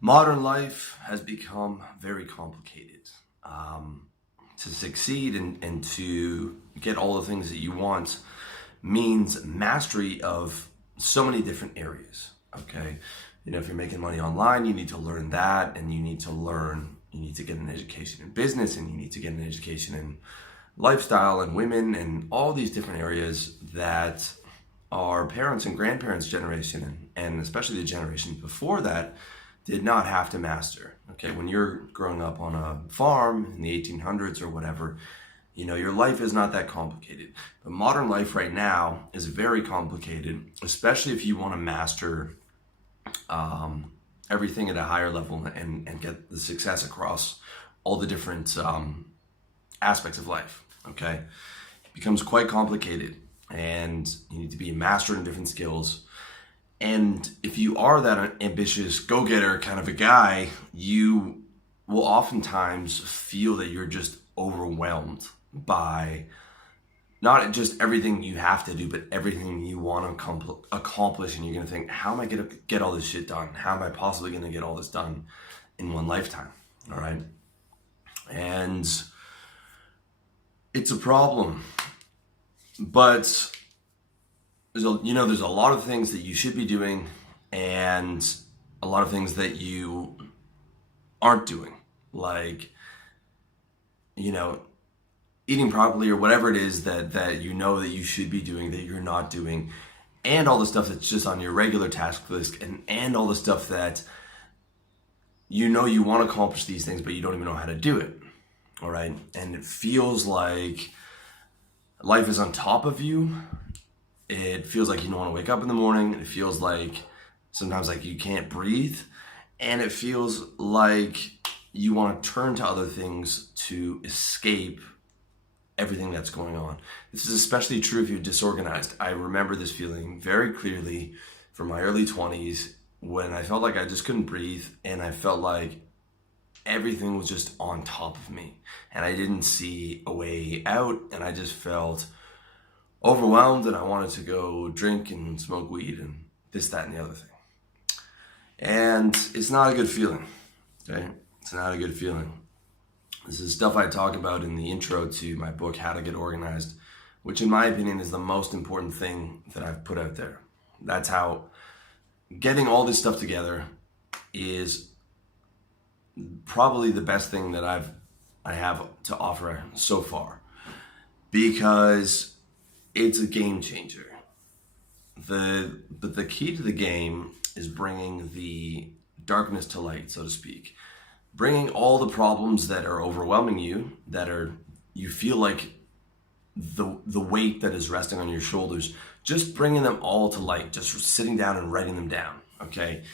Modern life has become very complicated. To succeed and to get all the things that you want means mastery of so many different areas. Okay. If you're making money online, you need to learn that, and you need to get an education in business, and you need to get an education in lifestyle and women and all these different areas that our parents and grandparents' generation, and especially the generation before that, did not have to master. Okay, when you're growing up on a farm in the 1800s or whatever, your life is not that complicated. But modern life right now is very complicated, especially if you want to master everything at a higher level and get the success across all the different aspects of life. Okay, it becomes quite complicated, and you need to be a master in different skills. And if you are that ambitious go-getter kind of a guy, you will oftentimes feel that you're just overwhelmed by not just everything you have to do, but everything you want to accomplish. And you're going to think, how am I going to get all this shit done? How am I possibly going to get all this done in one lifetime? All right. And it's a problem. But there's a lot of things that you should be doing and a lot of things that you aren't doing, like eating properly or whatever it is that you should be doing that you're not doing, and all the stuff that's just on your regular task list, and all the stuff that you want to accomplish these things, but you don't even know how to do it. All right. And it feels like life is on top of you. It feels like you don't want to wake up in the morning. It feels like sometimes like you can't breathe. And it feels like you want to turn to other things to escape everything that's going on. This is especially true if you're disorganized. I remember this feeling very clearly from my early 20s when I felt like I just couldn't breathe, and I felt like everything was just on top of me, and I didn't see a way out, and I just felt overwhelmed, and I wanted to go drink and smoke weed and this, that, and the other thing. And it's not a good feeling, okay? It's not a good feeling. This is stuff I talk about in the intro to my book, How to Get Organized, which in my opinion is the most important thing that I've put out there. That's how getting all this stuff together is probably the best thing that I have to offer so far, because it's a game changer. But the key to the game is bringing the darkness to light, so to speak. Bringing all the problems that are overwhelming you, you feel like the weight that is resting on your shoulders, just bringing them all to light, just sitting down and writing them down, okay?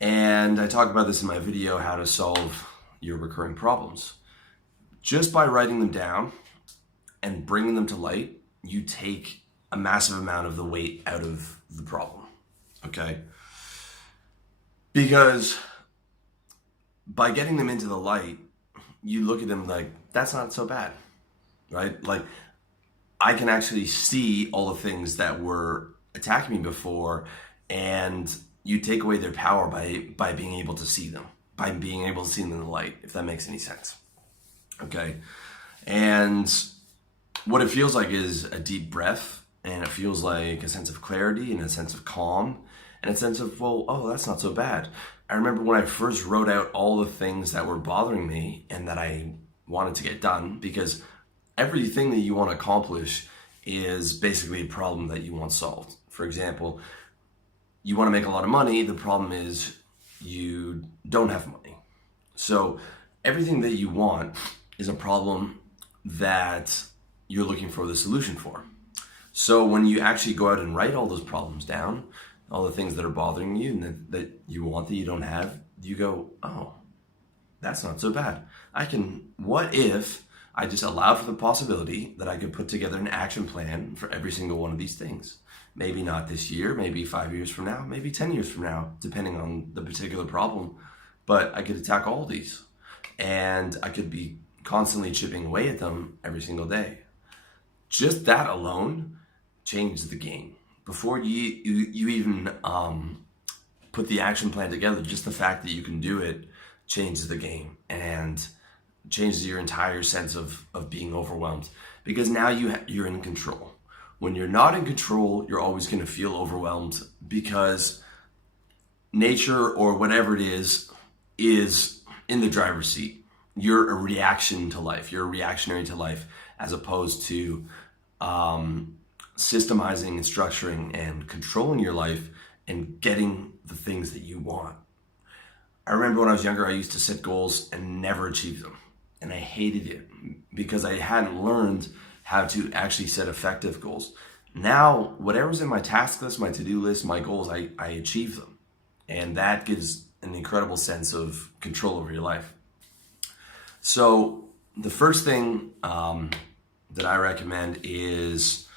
And I talk about this in my video, How to Solve Your Recurring Problems. Just by writing them down and bringing them to light, you take a massive amount of the weight out of the problem, okay? Because by getting them into the light, you look at them like, that's not so bad, right? Like, I can actually see all the things that were attacking me before, and you take away their power by being able to see them, by being able to see them in the light, if that makes any sense, okay? And what it feels like is a deep breath, and it feels like a sense of clarity and a sense of calm and a sense of, that's not so bad. I remember when I first wrote out all the things that were bothering me and that I wanted to get done, because everything that you want to accomplish is basically a problem that you want solved. For example, you want to make a lot of money. The problem is you don't have money. So everything that you want is a problem that you're looking for the solution for. So when you actually go out and write all those problems down, all the things that are bothering you and that you want that you don't have, you go, oh, that's not so bad. What if I just allowed for the possibility that I could put together an action plan for every single one of these things? Maybe not this year, maybe 5 years from now, maybe 10 years from now, depending on the particular problem. But I could attack all these, and I could be constantly chipping away at them every single day. Just that alone changed the game. Before you even put put the action plan together, just the fact that you can do it changes the game and changes your entire sense of being overwhelmed, because now you're in control. When you're not in control, you're always going to feel overwhelmed, because nature or whatever it is in the driver's seat. You're a reaction to life. You're a reactionary to life, as opposed to systemizing and structuring and controlling your life and getting the things that you want. I remember when I was younger, I used to set goals and never achieve them. And I hated it because I hadn't learned how to actually set effective goals. Now, whatever's in my task list, my to-do list, my goals, I achieve them. And that gives an incredible sense of control over your life. So the first thing that I recommend is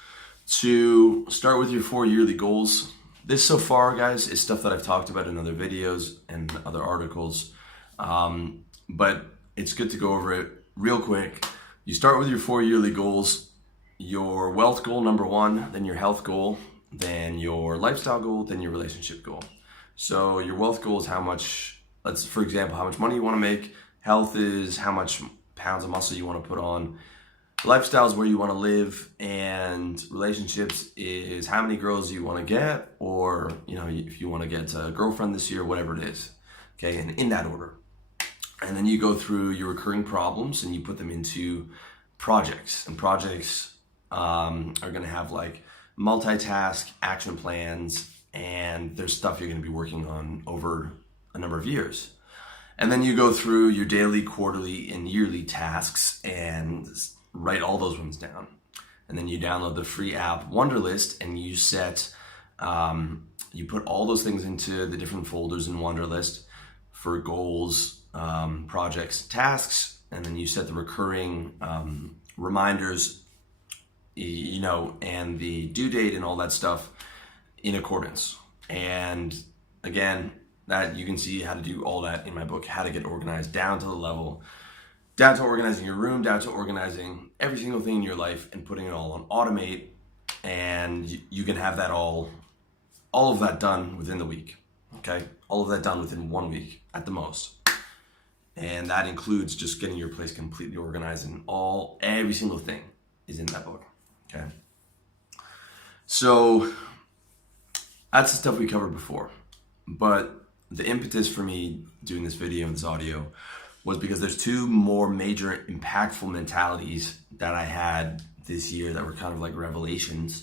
to start with your 4 yearly goals. This so far, guys, is stuff that I've talked about in other videos and other articles, but it's good to go over it real quick. You start with your 4 yearly goals, your wealth goal, number one, then your health goal, then your lifestyle goal, then your relationship goal. So your wealth goal is how much, for example, how much money you want to make. Health is how much pounds of muscle you want to put on. Lifestyle is where you want to live, and relationships is how many girls you want to get, or if you want to get a girlfriend this year, whatever it is. Okay, and in that order. And then you go through your recurring problems and you put them into projects. And projects are going to have like multitask action plans, and there's stuff you're going to be working on over a number of years. And then you go through your daily, quarterly, and yearly tasks and write all those ones down. And then you download the free app Wunderlist, and you set, you put all those things into the different folders in Wunderlist for goals, projects, tasks, and then you set the recurring reminders, and the due date and all that stuff in accordance. And again, that you can see how to do all that in my book, How to Get Organized, down to the level, down to organizing your room, down to organizing every single thing in your life and putting it all on automate, and you can have that all of that done within the week. Okay, all of that done within 1 week at the most. And that includes just getting your place completely organized, and every single thing is in that book. Okay. So that's the stuff we covered before. But the impetus for me doing this video and this audio was because there's two more major impactful mentalities that I had this year that were kind of like revelations.